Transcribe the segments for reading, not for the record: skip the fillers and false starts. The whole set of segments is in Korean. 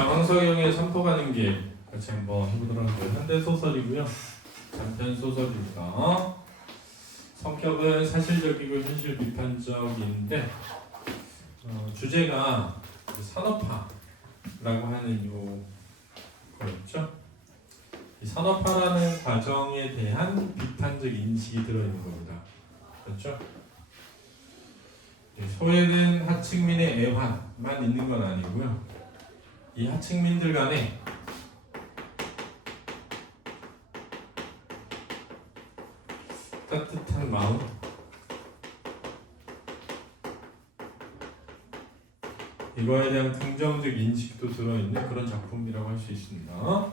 자, 황석영의 삼포 가는 길 같이 한번 해보도록 할게요. 현대소설이고요. 단편소설입니다. 성격은 사실적이고 현실 비판적인데 주제가 산업화라고 하는 거였죠. 이 산업화라는 과정에 대한 비판적 인식이 들어있는 겁니다. 그렇죠? 소외된 하층민의 애환만 있는 건 아니고요. 이 하층민들 간에 따뜻한 마음, 이거에 대한 긍정적 인식도 들어있는 그런 작품이라고 할 수 있습니다.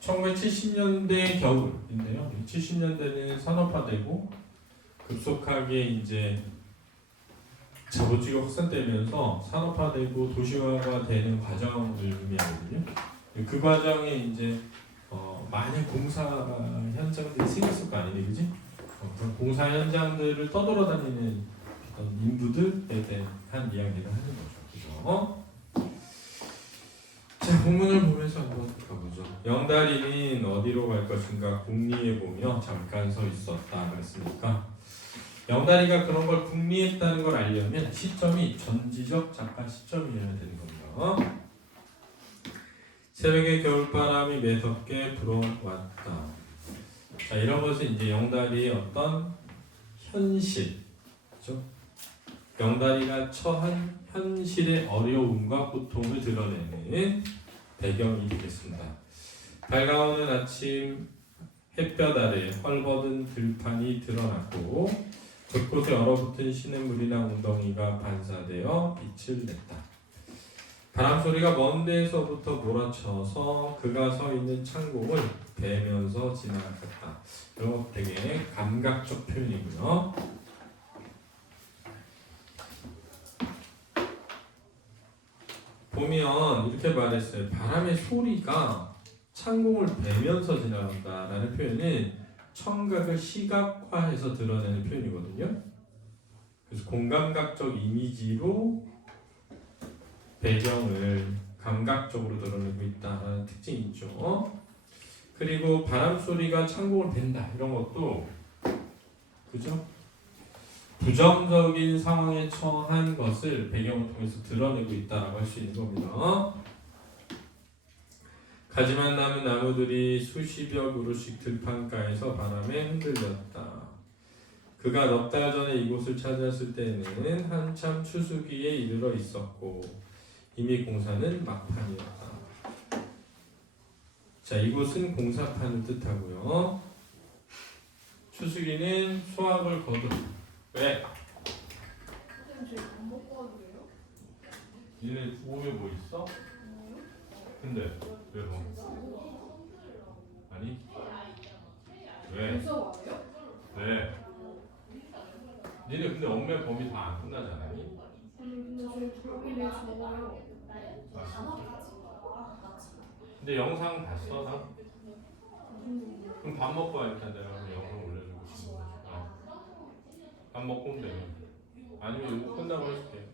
1970년대 겨울인데요. 70년대는 산업화되고 급속하게 이제 자본주의가 확산되면서 산업화되고 도시화가 되는 과정을 의미하거든요. 그 과정에 이제 많은 공사 현장들이 생겼을 거 아니에요, 그지? 그런 공사 현장들을 떠돌아다니는 어떤 인부들에 대한 이야기를 하는 거죠, 그죠? 자, 본문을 보면서 한번 가보죠. 영달이는 어디로 갈 것인가 궁리해 보며 잠깐 서 있었다 그랬으니까 영달이가 그런 걸 궁리했다는 걸 알려면 시점이 전지적 작가 시점이어야 되는 겁니다. 새벽에 겨울바람이 매섭게 불어왔다. 자, 이런 것은 이제 영달이의 어떤 현실, 그렇죠? 영달이가 처한 현실의 어려움과 고통을 드러내는 배경이 되겠습니다. 밝아오는 아침 햇볕 아래 헐벗은 들판이 드러났고 곳곳에 얼어붙은 시냇물이나 웅덩이가 반사되어 빛을 냈다. 바람소리가 먼 데에서부터 몰아쳐서 그가 서 있는 창공을 베면서 지나갔다. 이런 거 되게 감각적 표현이고요. 보면 이렇게 말했어요. 바람의 소리가 창공을 베면서 지나간다라는 표현은 청각을 시각화해서 드러내는 표현이거든요. 그래서 공감각적 이미지로 배경을 감각적으로 드러내고 있다는 특징이 있죠. 그리고 바람 소리가 창공을 벤다 이런 것도 그죠? 부정적인 상황에 처한 것을 배경을 통해서 드러내고 있다라고 할 수 있는 겁니다. 가지만 남은 나무들이 수십여 그루씩 들판가에서 바람에 흔들렸다. 그가 넉 달 전에 이곳을 찾았을 때는 한참 추수기에 이르러 있었고 이미 공사는 막판이었다. 자, 이곳은 공사판을 뜻하고요. 추수기는 수확을 거둔. 왜? 선생님 저희 밥 먹고 와도 돼요? 니네 오후에 뭐 있어? 근데 왜 뭐? 아니? 왜? 수업 안 해요? 왜? 니네 근데 업무 범위 다 안 끝나지 않았니? 근데 저희 불금이 적어요. 근데 영상 봤어 다? 그럼 밥 먹고 와 일단 내가 영상 올려주고 싶은 거니까 밥 먹고 오면 돼. 아니면 이거 끝나고 해줄게.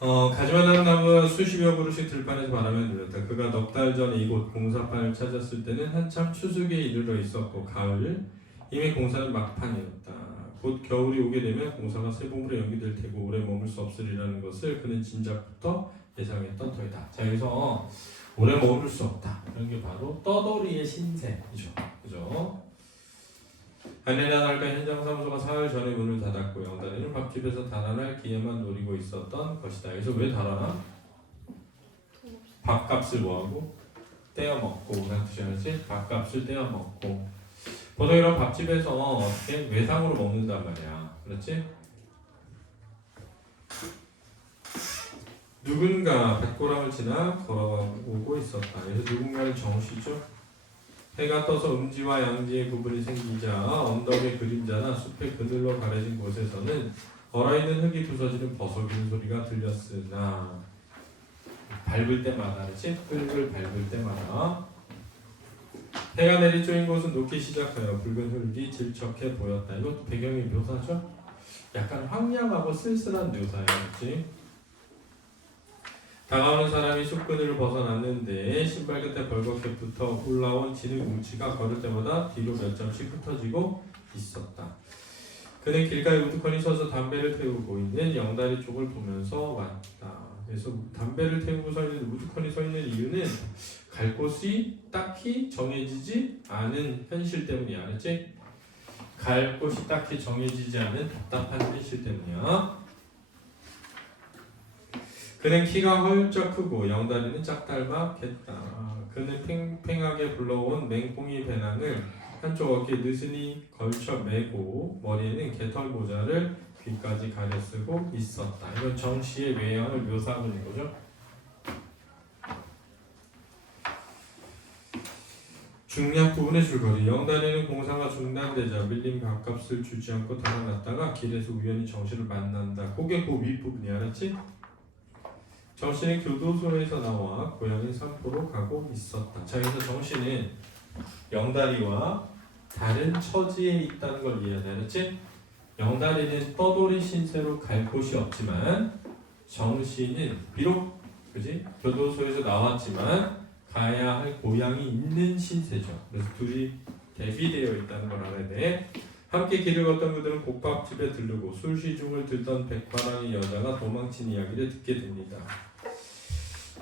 가지만 한 나무가 수십여 그루씩 들판에서 바람에 눌렸다. 그가 넉 달 전에 이곳 공사판을 찾았을 때는 한참 추수기에 이르러 있었고 가을 이미 공사는 막판이었다. 곧 겨울이 오게 되면 공사가 새봄으로 연기될 테고 오래 머물 수 없으리라는 것을 그는 진작부터 예상했던 터이다. 자, 여기서 오래 머물 수 없다. 이런 게 바로 떠돌이의 신세이죠. 그죠? 아내나 날과 현장사무소가 사흘 전에 문을 닫았고 영달이는 밥집에서 달아날 기회만 노리고 있었던 것이다. 그래서 왜 달아나? 밥값을 뭐하고? 떼어먹고 라는 뜻이지? 밥값을 떼어먹고 보통 이런 밥집에서 어떻게 외상으로 먹는단 말이야. 그렇지? 누군가 뱃고랑을 지나 걸어오고 있었다. 그래서 누군가를 정시죠. 해가 떠서 음지와 양지의 구분이 생기자 언덕의 그림자나 숲의 그늘로 가려진 곳에서는 얼어있는 흙이 부서지는 버석이는 소리가 들렸으나 밟을 때마다, 그렇지? 흙을 밟을 때마다 해가 내리쬐인 곳은 녹기 시작하여 붉은 흙이 질척해 보였다. 이것도 배경이 묘사죠? 약간 황량하고 쓸쓸한 묘사예요. 그렇지? 다가오는 사람이 숲그늘을 벗어났는데 신발 끝에 벌겋게 붙어 올라온 진흙 뭉치가 걸을 때마다 뒤로 몇 점씩 흩어지고 있었다. 그는 길가에 우두커니 서서 담배를 태우고 있는 영다리 쪽을 보면서 왔다. 그래서 담배를 태우고 서 있는 우두커니 서 있는 이유는 갈 곳이 딱히 정해지지 않은 현실 때문이야. 알았지? 갈 곳이 딱히 정해지지 않은 답답한 현실 때문이야. 그는 키가 헐쩍 크고 영다리는 짝닮았겠다. 그는 팽팽하게 불러온 맹꽁이 배낭을 한쪽 어깨에 느슨히 걸쳐 매고 머리에는 개털 모자를 귀까지 가려 쓰고 있었다. 이건 정씨의 외양을 묘사하고 있는 거죠. 중략 부분의 줄거리. 영다리는 공사가 중단되자 밀린 밥값을 주지 않고 달아났다가 길에서 우연히 정씨를 만난다. 그게 그 윗부분이 알았지? 정씨는 교도소에서 나와 고향인 산포로 가고 있었다. 자, 그래서 정씨는 영다리와 다른 처지에 있다는 걸 이해해야 알았지? 영다리는 떠돌이 신세로 갈 곳이 없지만 정씨는 비록 그지? 교도소에서 나왔지만 가야 할 고향이 있는 신세죠. 그래서 둘이 대비되어 있다는 걸 알아야 돼. 함께 길을 걷던 그들은 국밥집에 들르고 술시중을 들던 백바라기 여자가 도망친 이야기를 듣게 됩니다.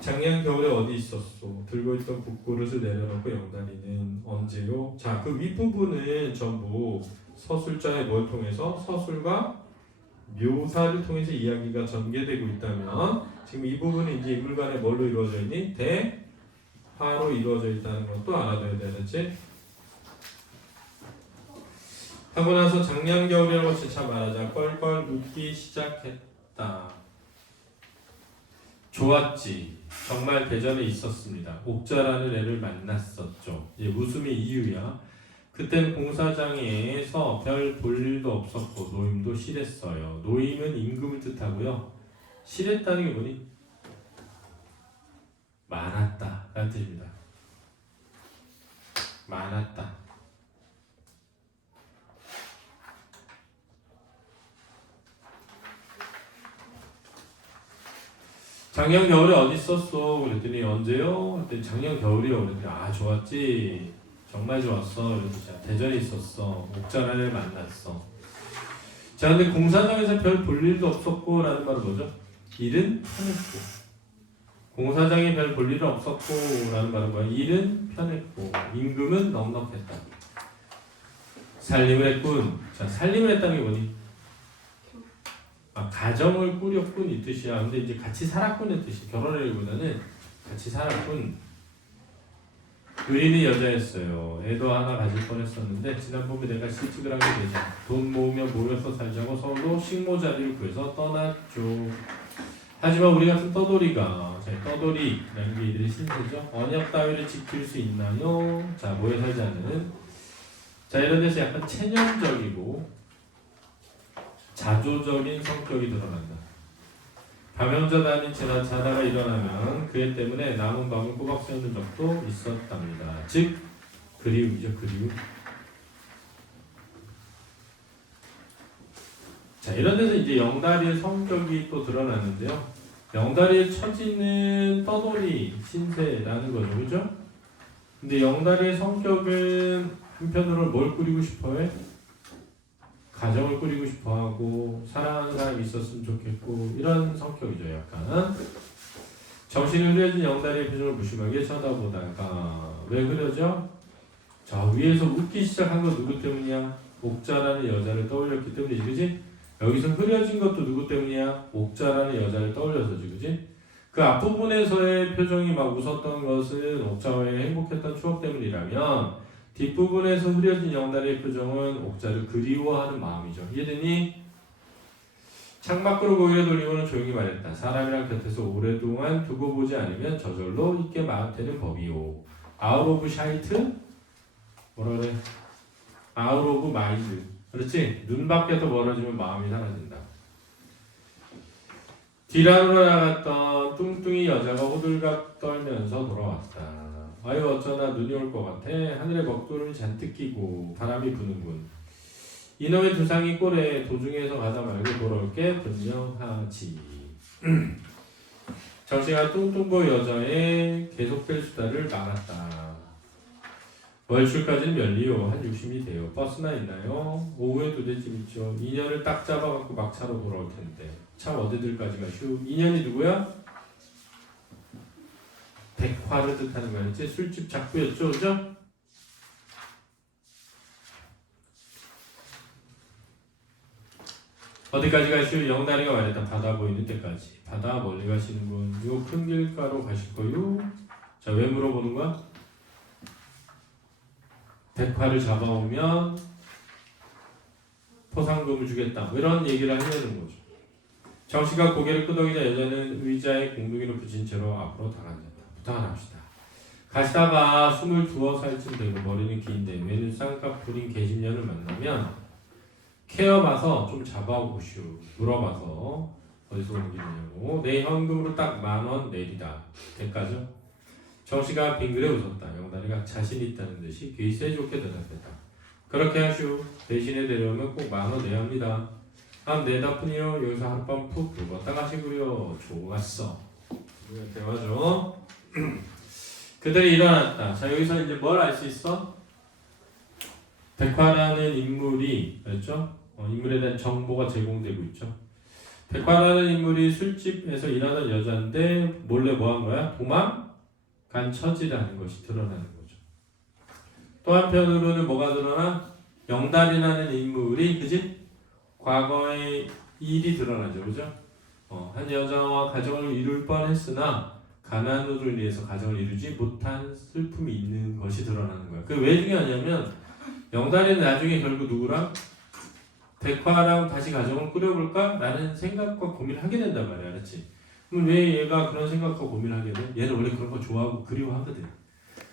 작년 겨울에 어디 있었소? 들고 있던 국그릇을 내려놓고 영다리는 언제요? 자, 그 윗부분은 전부 서술자의 뭘 통해서? 서술과 묘사를 통해서 이야기가 전개되고 있다면 지금 이 부분이 이제 인물 간에 뭘로 이루어져 있니? 대화로 이루어져 있다는 것도 알아둬야 되겠지? 하고 나서 작년 겨울이라고 재차 말하자 껄껄 웃기 시작했다. 좋았지. 정말 대전에 있었습니다. 옥자라는 애를 만났었죠. 이제 웃음의 이유야. 그땐 공사장에서 별 볼 일도 없었고 노임도 실했어요. 노임은 임금을 뜻하고요. 실했다는 게 뭐니? 많았다 라는 뜻입니다. 많았다. 작년 겨울에 어디 있었어? 그랬더니 언제요? 그랬더니 작년 겨울이요. 그랬더니 아 좋았지. 정말 좋았어. 그랬더니 대전에 있었어. 옥자라를 만났어. 자, 근데 공사장에서 별 볼 일도 없었고 라는 말은 뭐죠? 일은 편했고. 공사장에 별 볼 일은 없었고 라는 말은 뭐야? 일은 편했고 임금은 넉넉했다. 살림을 했군. 자, 살림을 했다는 게 뭐니? 가정을 꾸렸군 이 뜻이야. 근데 이제 같이 살았군의 뜻이 결혼하기보다는 같이 살았군. 의인이 여자였어요. 애도 하나 가질 뻔했었는데 지난번에 내가 실직을 하게 되자 돈 모으며 모여서 살자고 서로 식모자리를 구해서 떠났죠. 하지만 우리 같은 떠돌이가 떠돌이라는 게 이들의 신세죠. 언약 따위를 지킬 수 있나요? 자, 모여 살자는 자 이런 데서 약간 체념적이고 자조적인 성격이 드러난다. 감염자도 아닌 채나 자다가 일어나면 그애 때문에 남은 밤을 꼬박 새우는 적도 있었답니다. 즉 그리움이죠. 그리움. 자 이런 데서 이제 영다리의 성격이 또 드러나는데요. 영다리의 처지는 떠돌이 신세라는 거죠. 그죠? 근데 영다리의 성격은 한편으로 뭘 꾸리고 싶어해? 가정을 꾸리고 싶어하고 사랑하는 사람이 있었으면 좋겠고 이런 성격이죠. 약간 정신이 흐려진 영다리의 표정을 무심하게 쳐다보다가 왜 흐려져? 자 위에서 웃기 시작한 건 누구 때문이야? 옥자라는 여자를 떠올렸기 때문이지. 그지? 여기서 흐려진 것도 누구 때문이야? 옥자라는 여자를 떠올려서지. 그지? 그 앞부분에서의 표정이 막 웃었던 것은 옥자와의 행복했던 추억 때문이라면 뒷부분에서 흐려진 영다리의 표정은 옥자를 그리워하는 마음이죠. 이해되니? 창밖으로 고개를 돌리고는 조용히 말했다. 사람이랑 곁에서 오랫동안 두고 보지 않으면 저절로 있게 되는 법이요. Out of sight? 뭐라 그래? Out of mind. 그렇지? 눈 밖에서 멀어지면 마음이 사라진다. 뒤라로 나갔던 뚱뚱이 여자가 호들갑 떨면서 돌아왔다. 아유 어쩌나 눈이 올 것 같아. 하늘에 먹구름이 잔뜩 끼고 바람이 부는군. 이놈의 두상이 꼴에 도중에서 가다 말고 돌아올 게 분명하지. 정씨가 뚱뚱보 여자의 계속될 수다를 막았다. 월출까지는 면리요. 한 60이 돼요. 버스나 있나요? 오후에 2대쯤 있죠. 2년을 딱 잡아갖고 막차로 돌아올 텐데. 참 어디들까지 가슈? 2년이 누구야? 백화를 뜻하는 거 아니지? 술집 작부였죠, 그죠? 어디까지 가시오? 영다리가 말했다. 바다 보이는 데까지. 바다 멀리 가시는군. 요 큰 길가로 가실 거요? 자, 왜 물어보는 거야? 백화를 잡아오면 포상금을 주겠다. 이런 얘기를 하려는 거죠. 정씨가 고개를 끄덕이자 여자는 의자에 공둥이를 붙인 채로 앞으로 다가앉았다. 부탁 하나 합시다. 가시다가 22살쯤 되고 머리는 긴데 매는 쌍꺼풀인 계집년을 만나면 케어봐서 좀 잡아오시오. 물어봐서 어디서 온 길이냐고. 내 현금으로 딱 10,000원 내리다. 대가죠? 정씨가 빙그레 웃었다. 영다리가 자신 있다는 듯이 귀세 좋게 대답했다. 그렇게 하시오. 대신에 내려오면 꼭 10,000원 내야 합니다. 내다뿐이요. 여기서 하룻밤 푹 묵었다 가시구려. 좋았어. 대화죠. 그들이 일어났다. 자, 여기서 이제 뭘 알 수 있어? 백화라는 인물이, 그렇죠? 인물에 대한 정보가 제공되고 있죠. 백화라는 인물이 술집에서 일하던 여자인데 몰래 뭐 한 거야? 도망간 처지라는 것이 드러나는 거죠. 또 한편으로는 뭐가 드러나? 영달이라는 인물이, 그지? 과거의 일이 드러나죠, 그죠? 한 여자와 가정을 이룰 뻔했으나 가난으로 인해서 가정을 이루지 못한 슬픔이 있는 것이 드러나는 거야. 그 왜 중요하냐면 영달이는 나중에 결국 누구랑? 백화랑 다시 가정을 꾸려볼까? 라는 생각과 고민을 하게 된단 말이야, 알았지? 그럼 왜 얘가 그런 생각과 고민을 하게 돼? 얘는 원래 그런 거 좋아하고 그리워하거든.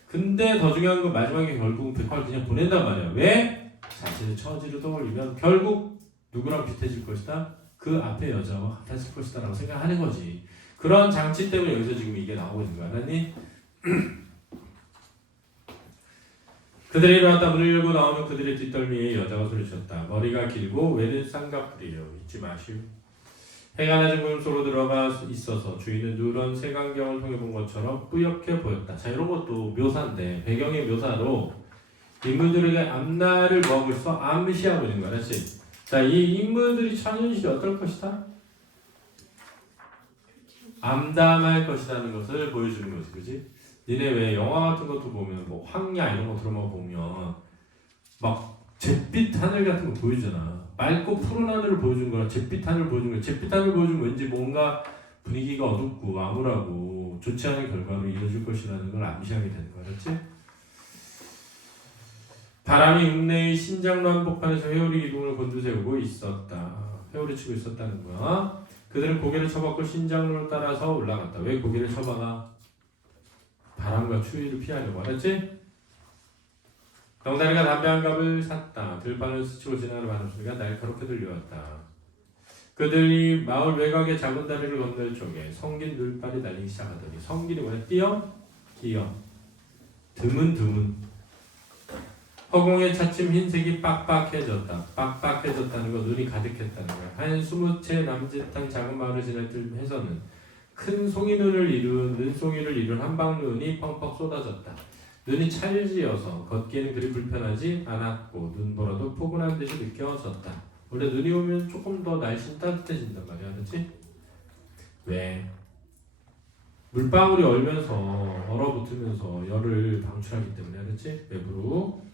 근데 더 중요한 건 마지막에 결국 백화를 그냥 보낸단 말이야. 왜? 자신의 처지를 떠올리면 결국 누구랑 비슷해질 것이다? 그 앞에 여자와 같았을 것이다 라고 생각하는 거지. 그런 장치 때문에 여기서 지금 이게 나오고 있는 거야. 알았니? 그들이 일어났다. 문을 열고 나오면 그들의 뒷덜미에 여자가 소리쳤다. 머리가 길고 외는 쌍꺼풀이요. 잊지 마시오. 해가 낮은 구름 속으로 들어가 있어서 주인은 누런 색안경을 통해 본 것처럼 뿌옇게 보였다. 자, 이런 것도 묘사인데 배경의 묘사로 인물들에게 앞날을 뭐하고 있어? 암시하고 있는 거야. 알았지? 자, 이 인물들이 천연실이 어떨 것이다? 암담할 것이라는 것을 보여주는 거지, 그지? 니네 왜 영화 같은 것도 보면 뭐 황야 이런 거 드라마 보면 막 잿빛 하늘 같은 거 보여주잖아. 맑고 푸른 하늘을 보여준 거랑 잿빛 하늘을 보여준 거야. 잿빛 하늘을 보여주면 왠지 뭔가 분위기가 어둡고 암울하고 좋지 않은 결과로 이어질 것이라는 걸 암시하게 되는 거야, 그렇지? 바람이 읍내의 신장로 한복판에서 회오리 이동을 곤두세우고 있었다. 회오리 치고 있었다는 거야. 그들은 고개를 쳐박고 신장로를 따라서 올라갔다. 왜 고개를 쳐박아? 바람과 추위를 피하려고. 알았지? 영다리가 담배 한 갑을 샀다. 들판을 스치고 지나가는 바람소리가 날카롭게 들려왔다. 그들이 마을 외곽의 작은 다리를 건널 쪽에 성긴 늘발이 날리기 시작하더니 성길이 뭐야? 띄엄? 기엄. 드문드문. 허공에 차츰 흰색이 빡빡해졌다. 빡빡해졌다는 거, 눈이 가득했다는 거야. 한 20채 남짓한 작은 마을을 지날 듯 해서는 큰 눈송이를 이룬 한방눈이 펑펑 쏟아졌다. 눈이 찰지어서 걷기에는 그리 불편하지 않았고 눈보라도 포근한 듯이 느껴졌다. 원래 눈이 오면 조금 더 날씨는 따뜻해진단 말이야, 그렇지? 왜? 물방울이 얼어붙으면서 열을 방출하기 때문에, 그렇지? 외부로.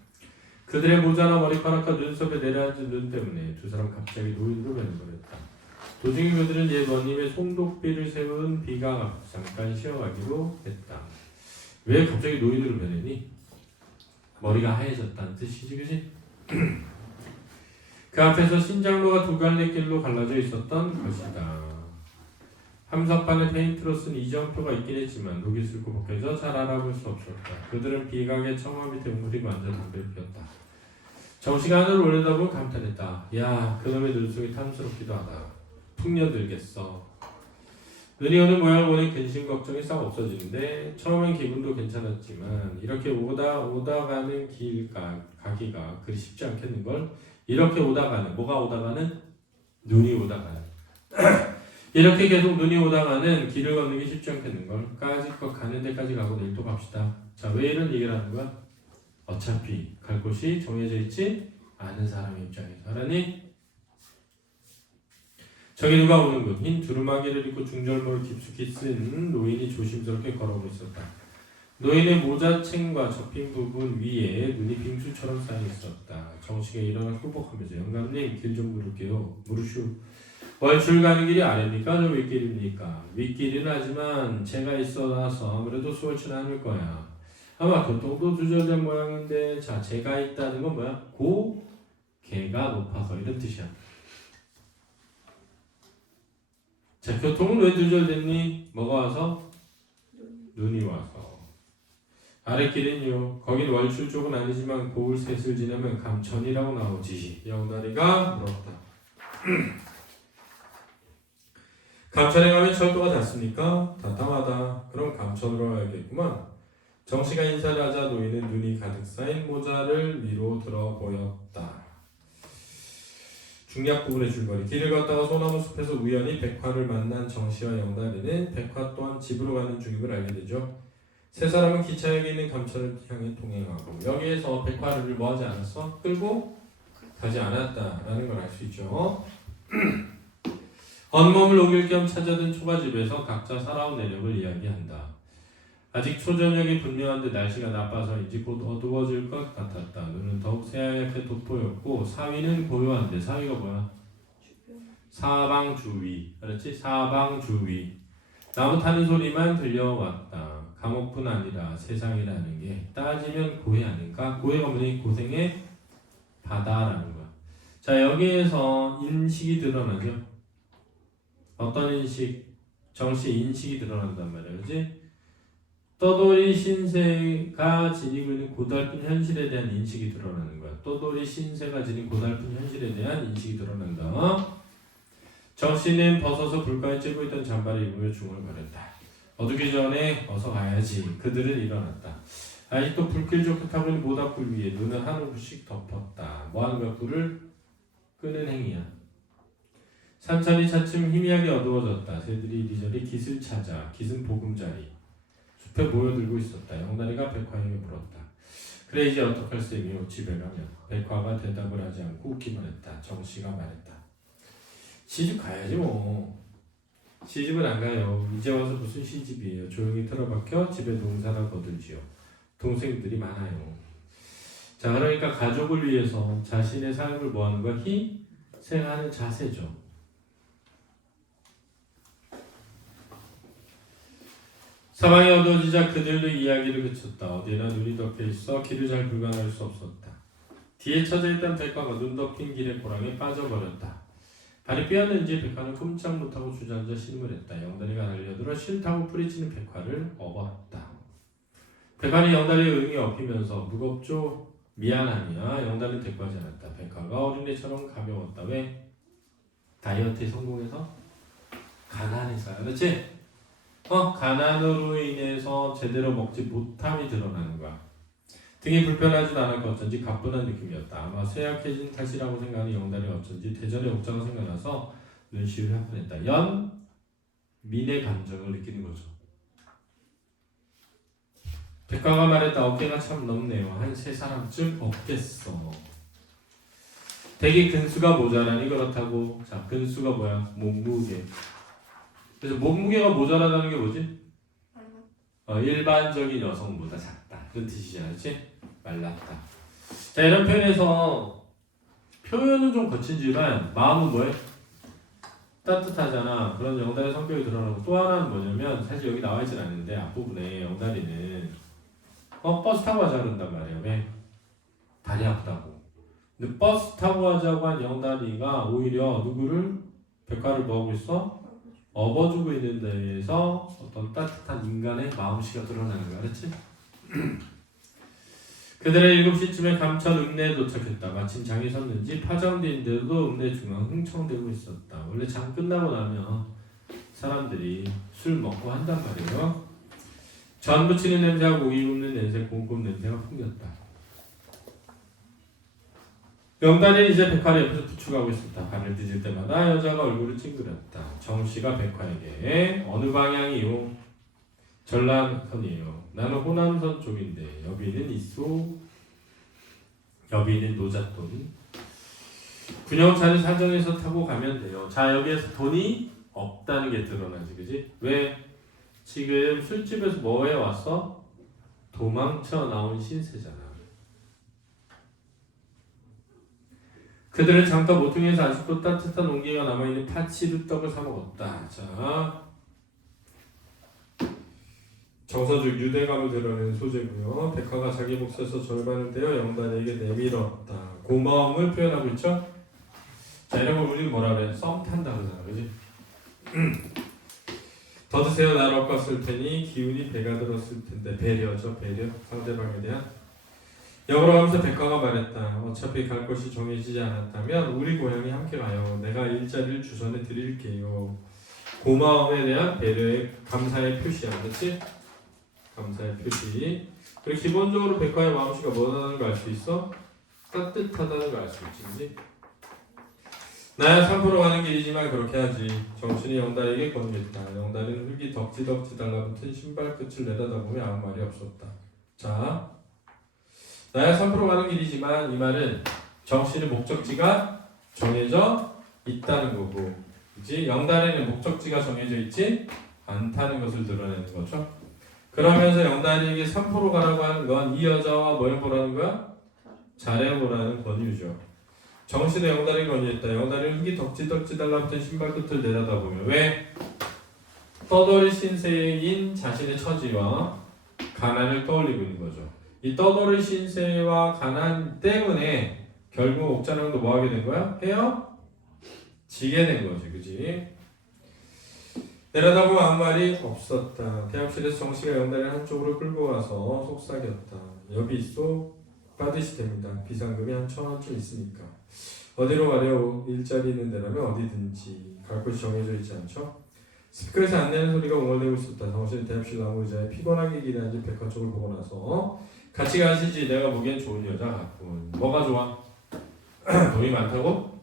그들의 모자나 머리카락과 눈썹에 내려앉은 눈 때문에 두 사람 갑자기 노인으로 변해버렸다. 도중에 그들은 옛 원님의 손독비를 세운 비강 앞 잠깐 쉬어가기로 했다. 왜 갑자기 노인으로 변했니? 머리가 하얘졌다는 뜻이지, 그지? 그 앞에서 신장로가 두 갈래 길로 갈라져 있었던 것이다. 함석판에 페인트로 쓴 이정표가 있긴 했지만 녹이 슬고 벗겨져 잘 알아볼 수 없었다. 그들은 비강의 청아 밑에 우물이 앉아 담배를 피웠다. 정씨가 하늘을 올려다보고 감탄했다. 야, 그놈의 눈속이 탐스럽기도 하다. 풍년들겠어. 눈이 오는 모양을 보니 근심 걱정이 싹 없어지는데 처음엔 기분도 괜찮았지만 이렇게 오다 가는 길 가기가 그리 쉽지 않겠는걸. 이렇게 오다 가는 뭐가 오다 가는 눈이 오다 가는 이렇게 계속 눈이 오다 가는 길을 걷는 게 쉽지 않겠는걸. 까짓것 가는 데까지 가고 내일 또 갑시다. 자, 왜 이런 얘기를 하는 거야? 어차피 갈 곳이 정해져 있지 않은 사람의 입장에서 알았니? 저기 누가 오는군. 흰 두루마기를 입고 중절모를 깊숙이 쓴 노인이 조심스럽게 걸어오고 있었다. 노인의 모자챙과 접힌 부분 위에 눈이 빙수처럼 쌓여 있었다. 정식에 일어나 후복하면서 영감님 길 좀 물을게요. 물으슈. 월출 가는 길이 아래입니까? 저 윗길입니까? 윗길은 하지만 제가 있어서 아무래도 수월치는 않을 거야. 아마 교통도 두절된 모양인데 자 제가 있다는 건 뭐야? 개가 높아서 이런 뜻이야. 자, 교통은 왜 두절됐니? 뭐가 와서? 눈이 와서. 아랫길은요. 거긴 월출 쪽은 아니지만 고을 셋을 지나면 감천이라고 나오지. 영다리가 물었다. 감천에 가면 철도가 닿습니까? 닿다마다. 그럼 감천으로 가야겠구만. 정씨가 인사를 하자 노인은 눈이 가득 쌓인 모자를 위로 들어 보였다. 중략 부분의 줄거리. 길을 걷다가 소나무 숲에서 우연히 백화를 만난 정씨와 영다리는 백화 또한 집으로 가는 중임을 알게 되죠. 세 사람은 기차역에 있는 감천을 향해 동행하고 여기에서 백화를 뭐 하지 않았어? 끌고 가지 않았다라는 걸 알 수 있죠. 온몸을 녹일 겸 찾아든 초가집에서 각자 살아온 내력을 이야기한다. 아직 초저녁이 분명한 듯 날씨가 나빠서인지 곧 어두워질 것 같았다. 눈은 더욱 새하얗게 돋보였고 사위는 고요한데 사위가 뭐야? 사방주위. 알았지? 사방주위. 나무 타는 소리만 들려왔다. 감옥뿐 아니라 세상이라는 게 따지면 고해 아닐까? 고해가 뭐니? 고생의 바다라는 거야. 자, 여기에서 인식이 드러나죠. 어떤 인식? 정씨 인식이 드러난단 말이야. 그렇지? 떠돌이 신세가 지니고 있는 고달픈 현실에 대한 인식이 드러나는 거야. 떠돌이 신세가 지닌 고달픈 현실에 대한 인식이 드러난다. 정씨는 벗어서 불가에 찌고 있던 잠바를 입으며 중얼거렸다. 어두기 전에 어서 가야지. 그들은 일어났다. 아직도 불길 좋게 타고 있는 모닥불 위에 눈을 한 올씩 덮었다. 뭐하는 거야? 불을 끄는 행위야. 산천이 차츰 희미하게 어두워졌다. 새들이 이리저리 깃을 찾아 깃은 보금자리 숲에 모여들고 있었다. 영다리가 백화에게 물었다. 그래 이제 어떡할 셈이요? 집에 가면. 백화가 대답을 하지 않고 웃기만 했다. 정씨가 말했다. 시집 가야지 뭐. 시집은 안 가요. 이제 와서 무슨 시집이에요. 조용히 틀어박혀 집에 농사나 거들지요. 동생들이 많아요. 자, 그러니까 가족을 위해서 자신의 삶을 뭐하는 거야? 희생하는 자세죠. 사방이 어두워지자 그들도 이야기를 그쳤다. 어디나 눈이 덮여 있어 길을 잘 불가할 수 없었다. 뒤에 처져있던 백화가 눈 덮인 길의 고랑에 빠져버렸다. 발이 삐었는지 백화는 꼼짝 못하고 주저앉아 신음을 했다. 영다리가 달려들어 싫다고 뿌리치는 백화를 업었다. 백화는 영다리의 응에 업히면서 무겁죠? 미안하냐? 영다리는 대꾸하지 않았다. 백화가 어린애처럼 가벼웠다. 왜? 다이어트에 성공해서? 가난해서야. 그렇지? 가난으로 인해서 제대로 먹지 못함이 드러나는 거야. 등이 불편하진 않았고 어쩐지 가뿐한 느낌이었다. 아마 쇠약해진 탓이라고 생각하는 영다리가 어쩐지 대전의 옥자가 생각나서 눈시울이 한푼했다. 민의 감정을 느끼는 거죠. 백화가 말했다. 어깨가 참 넓네요. 한 세 사람쯤 없겠어. 대기 근수가 모자라니 그렇다고. 자, 근수가 뭐야? 몸무게. 그래서 몸무게가 모자라다는 게 뭐지? 일반적인 여성보다 작다. 그런 뜻이잖아. 그렇지? 말랐다. 자, 이런 표현에서 표현은 좀 거친지만 마음은 뭐해? 따뜻하잖아. 그런 영달의 성격이 드러나고 또 하나는 뭐냐면 사실 여기 나와 있진 않는데 앞부분에 영달이는 버스 타고 가자 그런단 말이에요. 왜? 다리 아프다고. 근데 버스 타고 가자고 한 영달이가 오히려 누구를? 백화를 뭐하고 있어? 업어주고 있는 데에서 어떤 따뜻한 인간의 마음씨가 드러나는 거야. 그렇지? 그들의 7시쯤에 감천 읍내에 도착했다. 마침 장이 섰는지 파장대인데도 읍내 중앙 흥청대고 있었다. 원래 장 끝나고 나면 사람들이 술 먹고 한단 말이에요. 전 부치는 냄새와 고기 굽는 냄새, 곰곰 냄새가 풍겼다. 명단이 이제 백화를 옆에서 부축하고 있었다. 발을 뒤질 때마다 여자가 얼굴을 찡그렸다. 정씨가 백화에게 어느 방향이요? 전라선이에요. 나는 호남선 쪽인데 여기는 있소. 여기는 노잣돈. 군용차를 사정해서 타고 가면 돼요. 자, 여기에서 돈이 없다는 게 드러나지, 그지? 왜? 지금 술집에서 뭐 해왔어? 도망쳐 나온 신세잖아. 그들은 장터 모퉁이에서 아직도 따뜻한 온기가 남아있는 파치르 떡을 사 먹었다. 자, 정서적 유대감을 드러내는 소재고요. 백화가 자기 몫에서 절반을 떼어 영단에게 내밀었다. 고마움을 표현하고 있죠. 자, 이런 걸 우리는 뭐라 그래? 썸 탄다 그러잖아, 그지? 더 드세요. 나를 엇갔을 테니 기운이 배가 들었을 텐데. 배려죠, 배려. 상대방에 대한. 역으로 하면서 백화가 말했다. 어차피 갈 곳이 정해지지 않았다면 우리 고향에 함께 가요. 내가 일자리를 주선해 드릴게요. 고마움에 대한 배려의 감사의 표시야, 그렇지? 감사의 표시. 그리고 기본적으로 백화의 마음씨가 뭐라는 걸 알 수 있어? 따뜻하다는 걸 알 수 있지, 그치? 나야 산포로 가는 길이지만 그렇게 하지. 정신이 영달에게 권유했다. 영달은 흙이 덕지덕지 달라붙은 신발 끝을 내다보며 아무 말이 없었다. 자, 나야 산포로 가는 길이지만 이 말은 정신의 목적지가 정해져 있다는 거고, 그치? 영달에는 목적지가 정해져 있지 않다는 것을 드러내는 거죠. 그러면서 영달에게 산포로 가라고 하는 건 이 여자와 뭘 보라는 거야? 잘해보라는 권유죠. 정신의 영달이 권유했다. 영달은 흙이 덕지덕지 달라붙은 신발 끝을 내려다보며 왜? 떠돌이 신세인 자신의 처지와 가난을 떠올리고 있는 거죠. 이 떠돌이 신세와 가난 때문에 결국 옥자랑도 뭐 하게 된 거야? 헤어지게 된 거지, 그지? 내려다보면 아무 말이 없었다. 대합실에서 정씨가 영달을 한쪽으로 끌고 가서 속삭였다. 여기 있어? 받으시 됩니다. 비상금이 한 1,000원쯤 있으니까. 어디로 가려고? 일자리 있는 데라면 어디든지. 갈 곳이 정해져 있지 않죠? 스피커에서 안내는 소리가 웅얼대고 있었다. 정신이 대합실 나무 의자에 피곤하게 기대앉은 백화 쪽을 보고 나서 같이 가시지. 내가 보기엔 좋은 여자 같군. 뭐가 좋아? 돈이 많다고?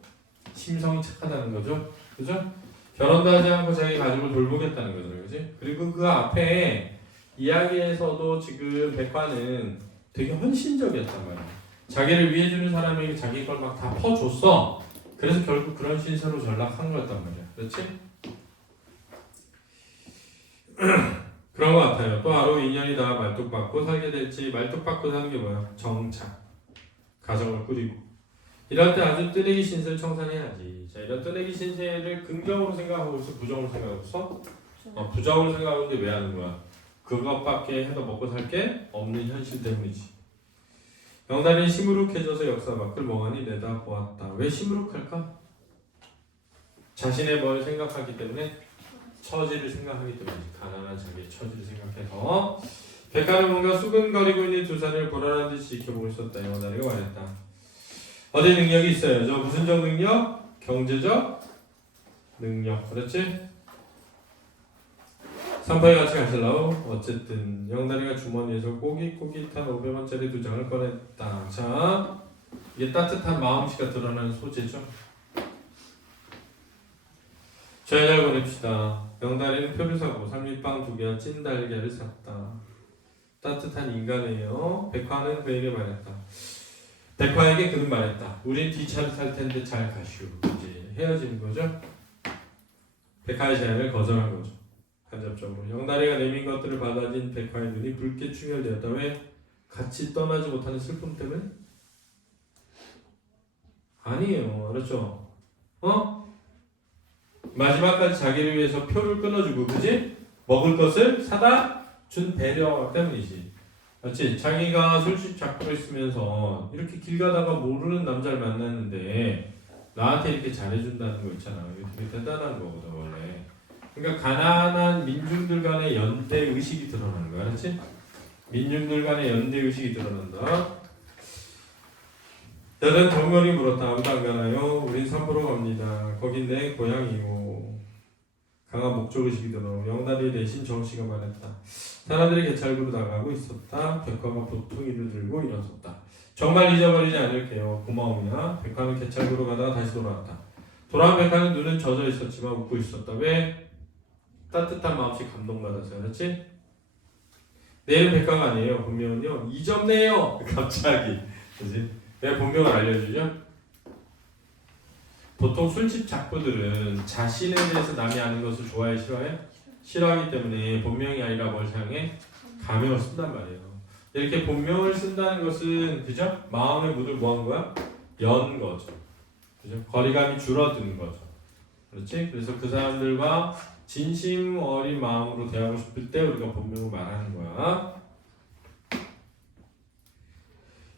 심성이 착하다는 거죠. 그죠? 결혼도 하지 않고 자기 가족을 돌보겠다는 거죠. 그지? 그리고 그 앞에 이야기에서도 지금 백화는 되게 헌신적이었단 말이야. 자기를 위해주는 사람에게 자기 걸 막 다 퍼줬어. 그래서 결국 그런 신세로 전락한 거였단 말이야. 그렇지? 그런 것 같아요. 또 하루 인연이 다 말뚝박고 살게 될지. 말뚝박고 사는 게 뭐야? 정착. 가정을 꾸리고. 이럴 때 아주 뜨내기 신세를 청산해야지. 자, 이런 뜨내기 신세를 긍정으로 생각하고 있어? 부정으로 생각하고 있어? 부정으로 생각하는데 왜 하는 거야? 그것밖에 해도 먹고 살 게 없는 현실 때문이지. 영달이 시무룩해져서 역사 밖을 멍하니 내다보았다. 왜 시무룩할까? 자신의 뭘 생각하기 때문에, 처지를 생각하기 때문이지. 가난한 자기의 처지를 생각해서 백화는 뭔가 수근거리고 있는 두 사람을 불안한 듯이 지켜보고 있었다. 영달이가 말했다. 어디 능력이 있어요? 저 무슨적 능력? 경제적 능력. 그렇지? 산파에 같이 가실라우? 어쨌든 영달이가 주머니에서 꼬깃꼬깃한 500원짜리 2장을 꺼냈다. 자, 이게 따뜻한 마음씨가 드러나는 소재죠. 저희 잘 보냅시다. 영달이는 표를 사고 산미빵 2개와 찐달걀을 샀다. 따뜻한 인간이에요. 백화는 그에게 말했다. 백화에게 그는 말했다. 우린 뒷차를 탈 텐데 잘 가시오. 이제 헤어지는 거죠. 백화의 제안을 거절한 거죠. 간접적으로. 영달이가 내민 것들을 받아진 백화의 눈이 붉게 충혈되었다. 왜? 같이 떠나지 못하는 슬픔 때문에? 아니에요. 알았죠? 마지막까지 자기를 위해서 표를 끊어주고, 그지? 먹을 것을 사다 준 배려 때문이지. 그렇지? 자기가 술집 잡고 있으면서 이렇게 길 가다가 모르는 남자를 만났는데 나한테 이렇게 잘해준다는 거 있잖아. 이게 되게 대단한 거거든, 원래. 그러니까 가난한 민중들 간의 연대 의식이 드러나는 거야, 그렇지? 민중들 간의 연대 의식이 드러난다. 여자는 덩거리 물었다. 아무도 안 가나요? 우린 산보러 갑니다. 거긴 내 고향이고. 강한 목적의식이 들어 영다리 대신 정씨가 말했다. 사람들이 개찰구로 나가고 있었다. 백화가 보통 일을 들고 일어섰다. 정말 잊어버리지 않을게요. 고마움이야. 백화는 개찰구로 가다가 다시 돌아왔다. 돌아온 백화는 눈은 젖어 있었지만 웃고 있었다. 왜? 따뜻한 마음씨 감동받았어요. 그렇지? 내일은 백화가 아니에요. 본명은요. 잊었네요. 갑자기. 그렇지? 왜 본명을 알려주죠? 보통 술집 작부들은 자신에 대해서 남이 아는 것을 좋아해 싫어해? 싫어하기 때문에 본명이 아니라 뭘 사용해? 가명을 쓴단 말이에요. 이렇게 본명을 쓴다는 것은 그죠? 마음의 문을 뭐 한 거야? 연 거죠. 그죠? 거리감이 줄어드는 거죠. 그렇지? 그래서 그 사람들과 진심 어린 마음으로 대하고 싶을 때 우리가 본명을 말하는 거야.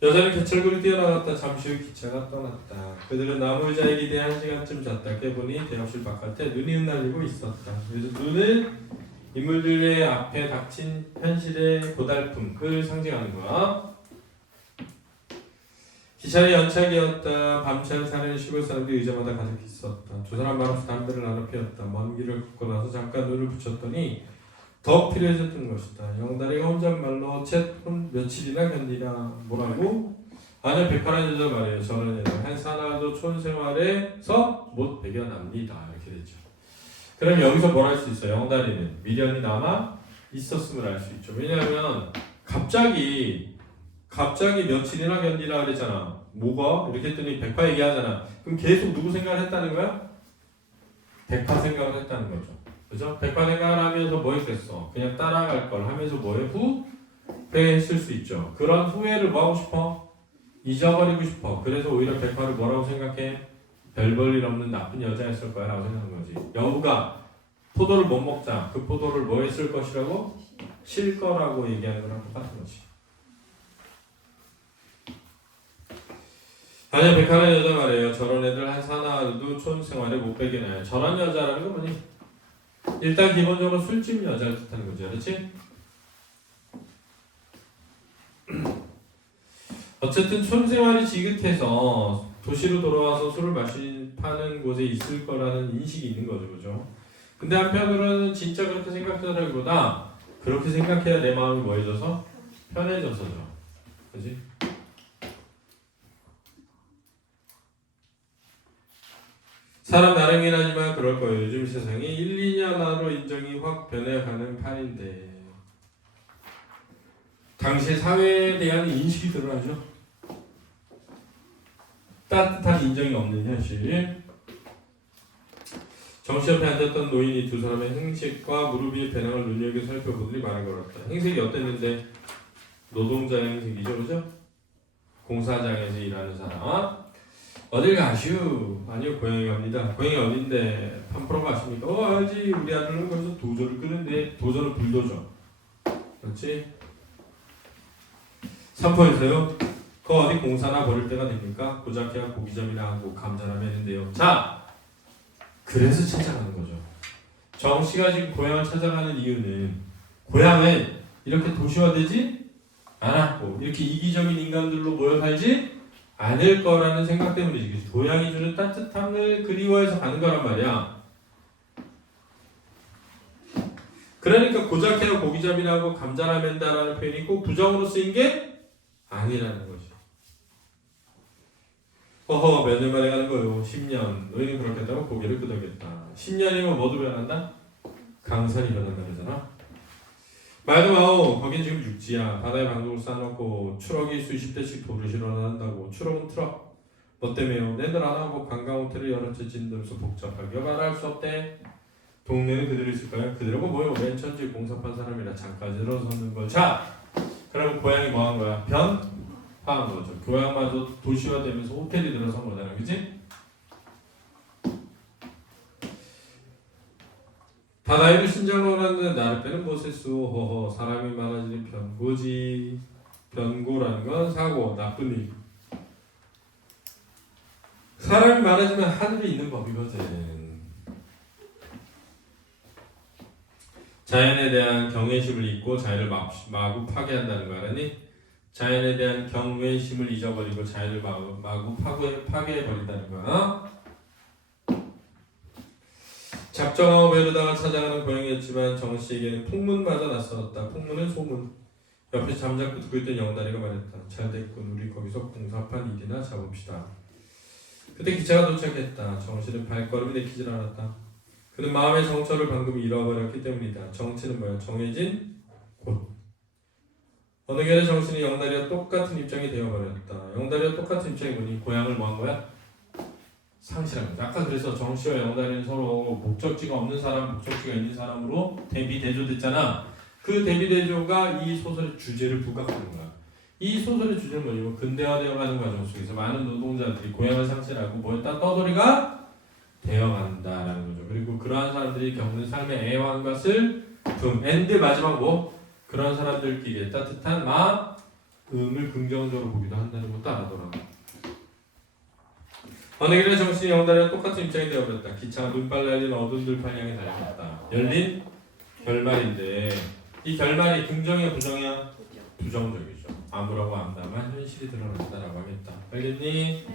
여자는 개철구를 뛰어나갔다. 잠시 후 기차가 떠났다. 그들은 나무의자에 기대 1시간쯤 잤다. 깨보니 대합실 바깥에 눈이 흩날리고 있었다. 그래서 눈은 인물들의 앞에 닥친 현실의 고달픔을 상징하는 거야. 기차는 연착이었다. 밤찬 사는 시골 사람들이 의자마다 가득 있었다. 두 사람 말없이 담배를 나눠 피웠다. 먼 길을 걷고 나서 잠깐 눈을 붙였더니 더 필요해졌던 것이다. 영다리가 혼잣말로 챗 며칠이나 견디나 뭐라고? 아니요, 백화라는 여자 말이에요. 저런 여자 한 사나도 촌생활에서 못 배겨납니다. 이렇게 되죠. 그럼 여기서 뭘 할 수 있어요? 영다리는 미련이 남아 있었음을 알 수 있죠. 왜냐하면 갑자기 며칠이나 견디라 그랬잖아. 뭐가? 이렇게 했더니 백화 얘기하잖아. 그럼 계속 누구 생각을 했다는 거야? 백화 생각을 했다는 거죠. 그죠? 백화 생각을 하면서 뭐 했겠어? 그냥 따라갈 걸 하면서 뭐해? 후회했을 수 있죠. 그런 후회를 뭐 하고 싶어? 잊어버리고 싶어. 그래서 오히려 백화를 뭐라고 생각해? 별 볼 일 없는 나쁜 여자였을 거야 라고 생각하는 거지. 여우가 포도를 못 먹자. 그 포도를 뭐 했을 것이라고? 실 거라고 얘기하는 거랑 똑같은 거지. 아니야, 백화는 여자 말이에요. 저런 애들 한 사나도 촌생활에 못 배기나요. 저런 여자라는 건 뭐니? 일단 기본적으로 술집 여자를 뜻하는 거죠. 그렇지? 어쨌든 촌생활이 지긋해서 도시로 돌아와서 술을 파는 곳에 있을 거라는 인식이 있는 거죠. 그죠? 근데 한편으로는 진짜 그렇게 생각하기보다 그렇게 생각해야 내 마음이 뭐해져서? 편해져서죠. 그지? 사람 나름이긴 하지만 그럴 거예요. 요즘 세상이 1, 2년 안으로 인정이 확 변해가는 판인데 당시 사회에 대한 인식이 드러나죠. 따뜻한 인정이 없는 현실. 정시 옆에 앉았던 노인이 두 사람의 행색과 무릎 위의 배낭을 눈여겨 살펴보더니 말을 걸었다. 행색이 어땠는데? 노동자 행색이죠. 그죠? 공사장에서 일하는 사람. 어딜 가슈? 아니요, 고향에 갑니다. 고향이 어딘데? 판프로 가십니까? 알지. 우리 아들은 거기서 도저를 끄는데 도저는 불도저. 그렇지? 3포인트요. 그 어디 공사나 버릴 때가 됩니까? 고작해야 고기점이나 하고 감자나 매는데요. 자, 그래서 찾아가는 거죠. 정씨가 지금 고향을 찾아가는 이유는 고향은 이렇게 도시화되지 않았고 이렇게 이기적인 인간들로 모여 살지 않을 거라는 생각 때문이지. 고향이 주는 따뜻함을 그리워해서 가는 거란 말이야. 그러니까 고작해야 고기잡이나 하고 감자나 맨다라는 표현이 꼭 부정으로 쓰인 게 아니라는 거지. 몇 년 만에 가는 거요? 10년. 너희는 그렇게 했다고 고개를 끄덕였다. 10년이면 뭐도 변한다? 강산이 변한다 그러잖아. 말도 마오. 거긴 지금 육지야. 바다에 방독을 쌓아놓고 추럭이 수십 대씩 돌을 실어난다고. 추럭은 트럭. 뭐 때문에요? 낸들 안 하고 관광호텔을 여러 채 짓는다면서 복잡하게 말할 수 없대. 동네는 그대로 있을까요? 그대로가 뭐예요? 맨 천지 공사판 사람이라 잠깐 들어서는 거. 자, 그러면 고향이 뭐 한 거야? 변화한 거죠. 고향마저 도시화되면서 호텔이 들어선 거잖아. 그치? 바다에도 신장로 하는데 나를 빼는 못했수. 사람이 많아지는 변고지. 변고라는 건 사고, 나쁜 일. 사람이 많아지면 하늘이 있는 법이거든. 자연에 대한 경외심을 잊고 자연을 마구 파괴한다는 거 알았니? 자연에 대한 경외심을 잊어버리고 자연을 마구 파괴해버린다는 거야. 작정하고 배르다가 찾아가는 고양이였지만 정씨에게는 풍문마저 낯설었다. 풍문은 소문. 옆에서 잠자코 듣고 있던 영다리가 말했다. 잘됐군. 우리 거기서 공사판 일이나 잡읍시다. 그때 기차가 도착했다. 정씨는 발걸음이 내키질 않았다. 그는 마음의 정처를 방금 잃어버렸기 때문이다. 정체는 뭐야? 정해진 곳. 어느 결에 정씨는 영다리와 똑같은 입장이 되어버렸다. 영다리와 똑같은 입장이 뭐니? 고향을 뭐 한 거야? 상실한 거죠. 아까 그래서 정씨와 영다리는 서로 목적지가 없는 사람, 목적지가 있는 사람으로 대비대조됐잖아. 그 대비대조가 이 소설의 주제를 부각하는 거야. 이 소설의 주제는 뭐냐면 근대화되어가는 과정 속에서 많은 노동자들이 고향을 상실하고 뭐였다? 떠돌이가 되어간다라는 거죠. 그리고 그러한 사람들이 겪는 삶의 애환과 슬픔, 엔드 마지막 뭐? 그런 사람들끼리 따뜻한 마음을 긍정적으로 보기도 한다는 것도 알아더라고. 어느 길에 정신이 영달이와 똑같은 입장이 되어버렸다. 기차가 눈발 날린 어두운 들판 향해 달려갔다. 열린 결말인데 이 결말이 긍정이야 부정이야? 부정적이죠. 암울하고 암담한 현실이 드러난다라고 하겠다. 알겠니? 네.